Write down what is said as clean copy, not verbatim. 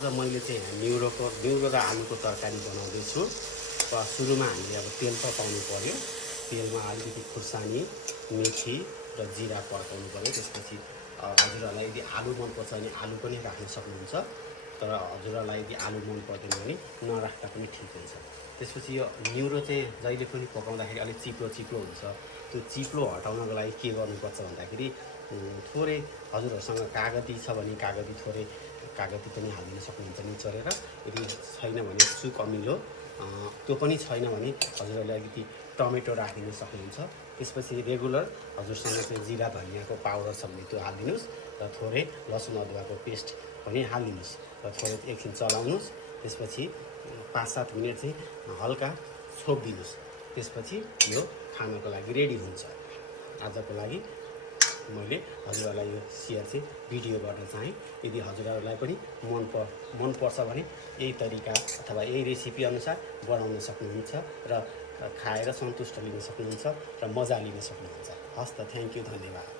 र मैले चाहिँ न्युरो र आलुको तरकारी बनाउँदैछु। सुरुमा हामीले अब तेल पकाउनु पर्यो। तेलमा अलिकति खुर्सानी, मेथी र जिरा पकाउनु पर्यो। त्यसपछि हजुरहरूलाई यदि आलु मनपर्छ भने आलु पनि राख्न सक्नुहुन्छ। तर हजुरहरूलाई यदि आलु मन पर्दैन भने नराख्दा पनि ठिकै छ। त्यसपछि यो न्युरो चाहिँ जहिले पनि पकाउँदाखेरि अलिक चिप्लो हुन्छ। त्यो चिप्लो हटाउनको लागि के गर्नुपर्छ भन्दाखेरि थोरै हजुरहरूसँग कागती छ भने कागती पनि हालिदिन सक्नुहुन्छ निचोरेर। यदि छैन भने सुक अमिलो, त्यो पनि छैन भने हजुरहरूले अलिकति टमेटो राखिदिन सक्नुहुन्छ। त्यसपछि रेगुलर हजुरसँग चाहिँ जिरा धनियाँको पाउडर छ भने त्यो हालिदिनुहोस् र थोरै लसुन अदुवाको पेस्ट पनि हालिदिनुहोस् र थोरै एकछिन चलाउनुहोस्। त्यसपछि 5-7 मिनट चाहिँ हल्का छोपिदिनुहोस्। त्यसपछि यो खानको लागि रेडी हुन्छ। आजको लागि मैले हजुरहरूलाई यो सेयर चाहिँ भिडियो गर्न चाहेँ। यदि हजुरहरूलाई पनि मन पर्छ भने यही तरिका अथवा यही रेसिपी अनुसार बनाउन सक्नुहुन्छ र खाएर सन्तुष्ट लिन सक्नुहुन्छ र मजा लिन सक्नुहुन्छ। हस् त, थ्याङ्क यू, धन्यवाद।